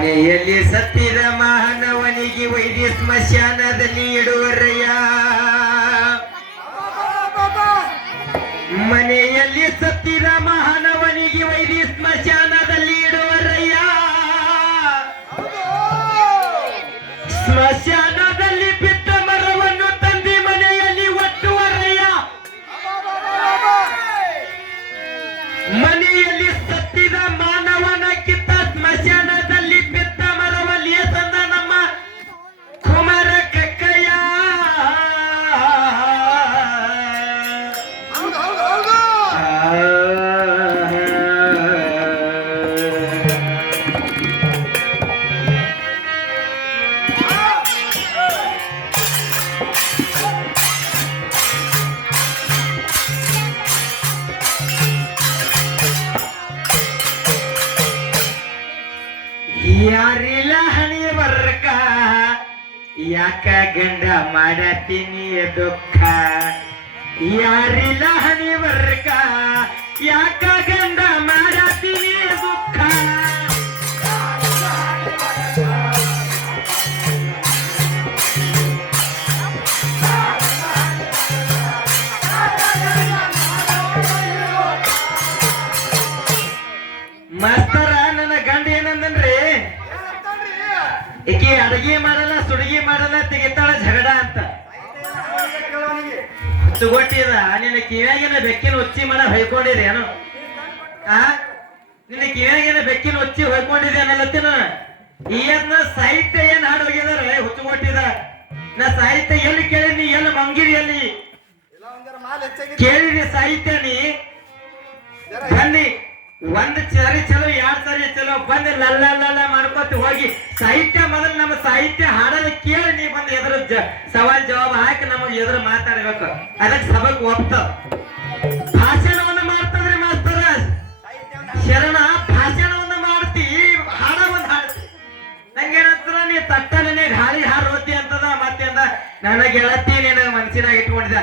ಮನೆಯಲ್ಲಿ ಸತ್ತಿದ ಮಾನವನಿಗೆ ವೈದ್ಯ ಸ್ಮಶಾನದಲ್ಲಿ ಇಡುವರಯ್ಯ. ಮನೆಯಲ್ಲಿ ಸತ್ತಿದ ಮಾನವನಿಗೆ ವೈದ್ಯ ಸ್ಮಶಾನದಲ್ಲಿ ಇಡುವರಯ್ಯ. ಸ್ಮಶಾನದಲ್ಲಿ ಬಿದ್ದ ಮರವನ್ನು ತಂದಿ ಮನೆಯಲ್ಲಿ ಒಟ್ಟುವರಯ್ಯ. ಮನೆಯಲ್ಲಿ ಸತ್ತಿದ ಮಾನವನ ಕಿತ್ತ ಸ್ಮಶಾನದಲ್ಲಿ ಬಿದ್ದ ಮರವಲ್ಲಿ ತಂದ ನಮ್ಮ ಕುಮಾರ ಕಕ್ಕಯ್ಯ. ಯಾರಿಲ್ಲ ಹಣಿ ಬರ್ಕ ಯಾಕ ಗಂಡ ಮಾಡತೀನಿ ದುಃಖ. ಯಾರಿಲ್ಲ ಹಣಿ ಬರ್ಕ ಯಾಕ ಗಂಡ ಮಾಡತೀನಿ ದುಃಖ. ಮಾಸ್ತರ ನನ್ನ ಗಂಡ ಏನಂದನ್ರಿ, ಈಕೆ ಅಡಗಿ ಮಾಡಲ್ಲ ಸುಡುಗಿ ಮಾಡಲ್ಲ ತೆಗಿತಾಳ ಜಗಡ ಅಂತ ತಗೊಟ್ಟಿದ. ನಿನ್ನ ಕಿವ್ಯಾಗಿನ ಬೆಕ್ಕಿನ ಉಚ್ಚಿ ಮಾಡ ಹೊಯ್ಕೊಂಡಿದೆ ಏನು? ನಿನ್ನ ಕಿವ್ಯಾಗಿನ ಬೆಕ್ಕಿನ ಉಚ್ಚಿ ಹೊಯ್ಕೊಂಡಿದೆ ಅನ್ನಲತ್ತಿನ. ಈಯನ್ನ ಸಾಹಿತ್ಯ ಏನ್ ಹಾಡು ಹೋಗಿದಾರೆ ಹುಚ್ಚುಗೊಟ್ಟಿದ. ನಾ ಸಾಹಿತ್ಯ ಎಲ್ಲಿ ಕೇಳಿನಿ, ಎಲ್ಲಿ ಮಂಗಿರಿ, ಎಲ್ಲಿ ಕೇಳಿರಿ ಸಾಹಿತ್ಯ ನೀ ಬನ್ನಿ. ಒಂದ್ ಸರಿ ಚಲೋ, ಎರಡ್ ಸರಿ ಚಲೋ ಬಂದು ಲಲ್ಲ ಲಲ್ಲ ಮಾಡ್ಕೊತ ಹೋಗಿ ಸಾಹಿತ್ಯ ಮೊದಲು ನಮ್ಮ ಸಾಹಿತ್ಯ ಹಾಡೋದ ಕೇಳಿ ನೀ ಬಂದು ಎದುರು ಸವಾಲ್ ಜವಾಬ್ ಹಾಕಿ ನಮಗ್ ಎದುರು ಮಾತಾಡ್ಬೇಕು. ಅದಕ್ಕೆ ಸಬಕ್ ಒಪ್ತ ಭಾಷಣವನ್ನ ಮಾಡ್ತದ್ರಿ ಮಾಸ್ತರ ಶರಣ. ಭಾಷಣವನ್ನ ಮಾಡ್ತಿ, ಹಾಡ ಒಂದ್ ಹಾಡ್ತಿ. ನಂಗೇನಂತರ ನೀ ತಟ್ಟ ನನಗೆ ಹಾಳಿ ಹಾರೋತಿ ಅಂತದ. ಮತ್ತೆ ಅಂದ ನನಗೆ ಗೆಳತಿ ನಿನಗ ಮನ್ಸಿನಾಗ ಇಟ್ಕೊಂಡಿದ್ದ.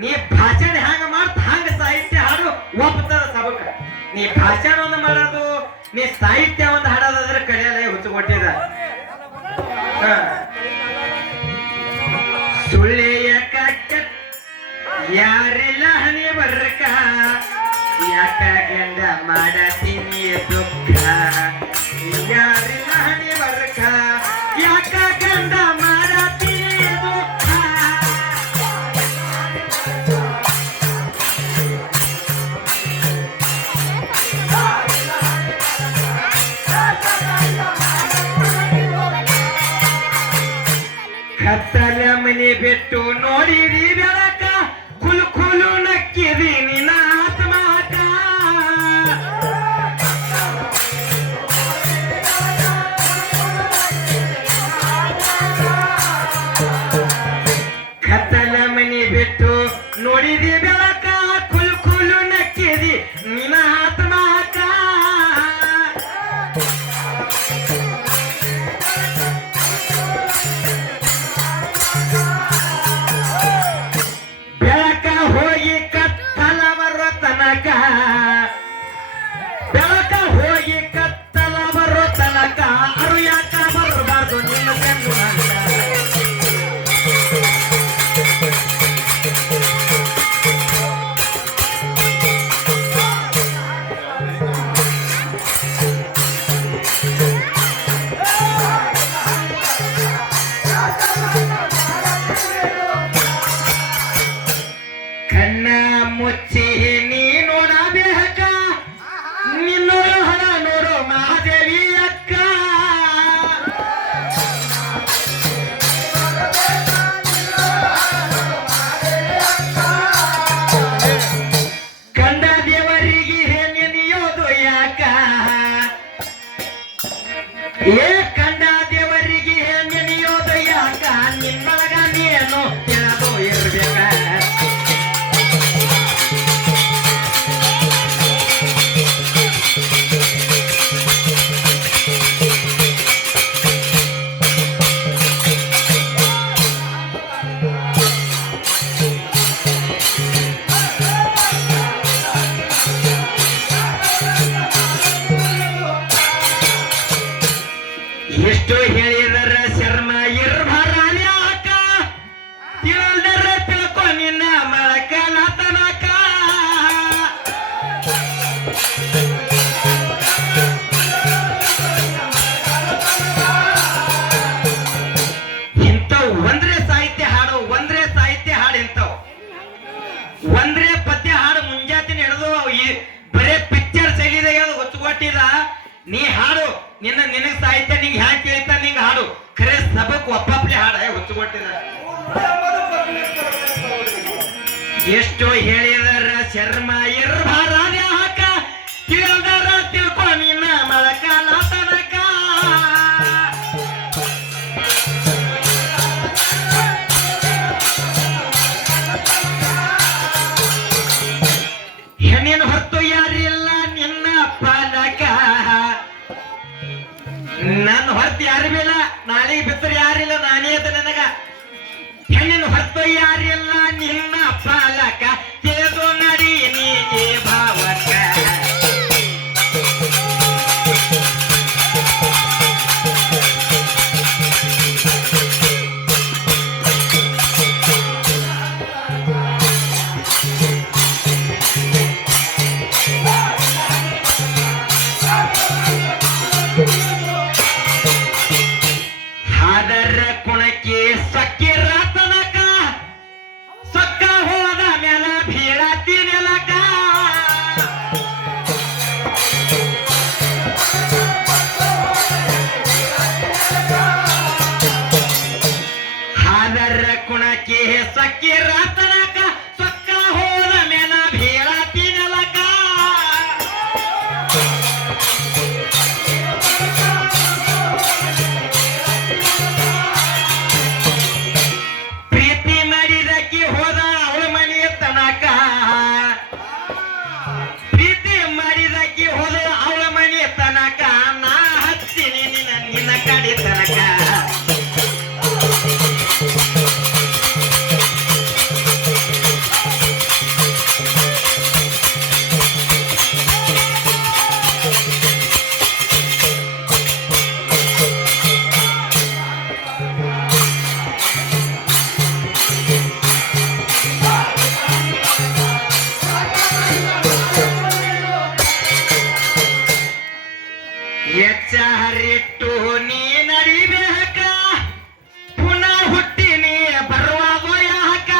ನೀ ಭಾಷಣ ಹ್ಯಾಂಗ ಮಾಡ್ತ ಹಂಗ ಸಾಹಿತ್ಯ ಹಾಡು ಒಪ್ತದ ಸಬಕ. ನೀ ಭಾಷಣವನ್ನು ಮಾಡೋದು, ನೀ ಸಾಹಿತ್ಯ ಒಂದು ಹಾಡೋದಾದ್ರೆ ಕಡೆಯಲ್ಲ ಹುಚ್ಚುಕೊಟ್ಟಿದ. ಸುಳ್ಳೆಯ ಕಾಕ ಯಾರಿಲ್ಲ ಹಣಿ ಬರ್ಕ ಯಾಕ ಗಂಡ ಮಾಡತೀನಿ ದುಃಖ. ಯಾರಿಲ್ಲ ಹಣಿ ಬರ್ಕ ಯಾಕ ಗಂಡ ಮಾಡತೀನಿ ದುಃಖ. ಕತ್ತಲ ಮನೆ ಬಿಟ್ಟು ನೋಡಿರಿ ಬೆಳಕ ಕುಲು ಕುಲು ನಕ್ಕಿರಿ ನಿನ್ನ ಆತ್ಮಕ. ಕತ್ತಲ ಮನೆ ಬಿಟ್ಟು ನೋಡಿರಿ ಬೆಳಕ ಕುಲು ಕುಲು ನಕ್ಕಿರಿ ನಿನ್ನ ಆತ್ಮಕ. ಬೆಳಕ ಹೋಗಿ ಕತ್ತಲ ಬರೋ ತನಕ, ಬೆಳಕ ಹೋಗಿ ಕತ್ತಲ ಬರೋ ತನಕ ಅರು ಯಾಕ ಬರಬಾರ್ದು ನಿನ್ನ ಕಣ್ಣು ಅಂತ. ಕಣ್ಣ ಮುಚ್ಚಿ ನೀ ನೋಡಬೇಕ ನಿನ್ನೋರು ಹಣ ನೋಡು ಮಹಾದೇವಿ ಅಕ್ಕ. ಕಂಡ ದೇವರಿಗೆ ನೆನೆಯೋದು ಯಾಕ? ಏ ಕಂಡ ದೇವರಿಗೆ ನೆನೆಯೋದು ಯಾಕ? ನಿನ್ನೊಳಗ ನೀನು ತಿಳಿದು ಇರ್ಬೇಕ. ಎಷ್ಟು ಹೇಳಿದರ ಶರ್ಮ ಇರ್ಬಾರಾಲಿ ಆಕ ತಿಳಿದರ ತಿಳ್ಕೊ ನಿನ್ನ ಮಳಕಲತನಕ ಇಂಥವು ಒಂದ್ರೆ ಸಾಹಿತ್ಯ ಹಾಡು ಇಂಥವು ಒಂದ್ರೆ ಪದ್ಯ ಹಾಡು ಮುಂಜಾತಿನ ಹಿಡಿದು ಬರೇ ಪಿಕ್ಚರ್ ಶೈಲಿದಾಗ ಹೊಚ್ಚುಕೊಟ್ಟಿದ ನೀ ಹಾಡು ನಿನಗ್ ಸಾಹಿತ್ಯ ನಿಂಗೆ ಹ್ಯಾಂಗ ಕೇಳ್ತಾ ನಿಂಗೆ ಹಾಡು ಖರೆ ಸಬಕ್ ಒಪ್ಪಪ್ಲೆ ಹಾಡ ಹೊಚ್ಚುಕೊಟ್ಟಿದ ಎಷ್ಟು ಹೇಳಿದರ ಶರ್ಮ ಇರ್ಬಾರಾಲಿ ಹಾಕ ತಿಳಿದರ ತಿಳ್ಕೊ ನಿನ್ನ ಮಳಕಲತನಕ ಹೆಣ್ಣಿನ ಹೊತ್ತು ಯಾರಿಲ್ಲ ನಿನ್ನ ಪಾಲಕ ನನ್ನ ಹೊರತು ಯಾರು ಬಿಲ್ಲ ನಾಳೆ ಬಿತ್ತರು ಯಾರಿಲ್ಲ ನಾನೇ ಅದ ನನಗ ಹೆಣ್ಣಿನ ಹೊರತು ಯಾರಿಲ್ಲ ನಿನ್ನ ಪಾಲಕ ತಿಳಿದು ನಡಿ ನೀಗೆ ಭಾವಕ ಹಾದರ ಕುಣಕ್ಕೆ ಸಕ್ಕಿರ ತನಕ ಸೊಕ್ಕ ಹೋದ ಮ್ಯಾಲ ಬೀಳತಿ ನೆಲಕ ಹಾದರ ಕುಣಕ್ಕೆ ಸಕ್ಕಿರ ತನಕ ಸೊಕ್ಕ ಹೋದ ಮ್ಯಾಲ ಬೀಳತಿ ನೆಲಕ ಪ್ರೀತಿ ಮಾಡಿದಕ್ಕೆ ಹೋದ ಅವಳ ಮನೆಯ ತನಕ ಪ್ರೀತಿ ಮಾಡಿದಕ್ಕೆ ಹೋದ ಅವಳ ಮನೆಯ ತನಕ ನಾ ಹತ್ತೀನಿ ನಿನ್ನ ಕಡೆ ತನಕ ಎಚ್ಚರಿಟ್ಟು ನೀ ನಡಿಬೇಕ ಪುನಃ ಹುಟ್ಟಿ ನೀ ಬರುವಾಗ ಯಾಕ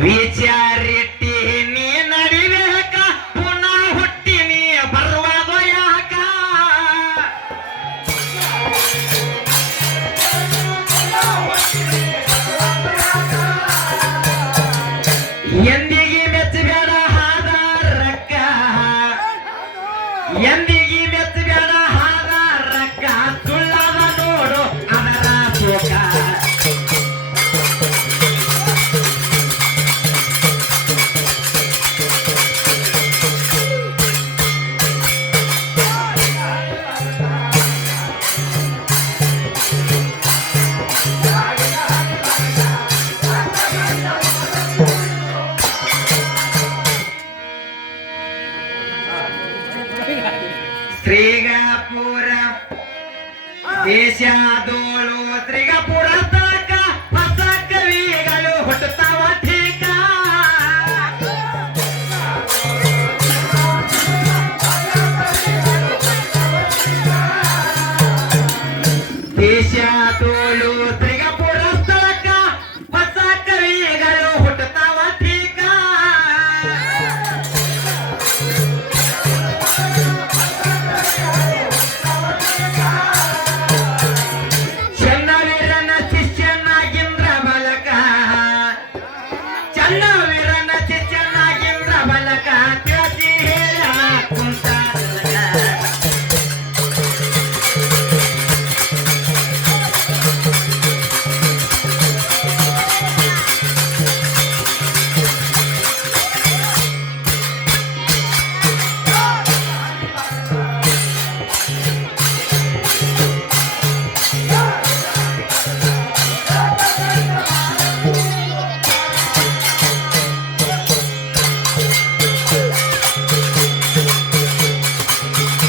ವಿಚಾರಿಟ್ಟಿ ನೀ ನಡಿಬೇಕ ಪುನಃ ಹುಟ್ಟಿ ನೀ ಬರುವಾಗ ಯಾಕ ಎಂದಿಗೆ ಮೆಚ್ಚಬೇಡ ಹಾದಾರಕ್ಕ ಎಂದಿಗೆ ಮೆಚ್ಚಬೇಡ ಹಾದಾರಕ್ಕ ಸುಳ್ಳದ ನೋಡು ಅದರ ಸುಖ ಶ್ರೀಗಾಪುರ ದೇಶ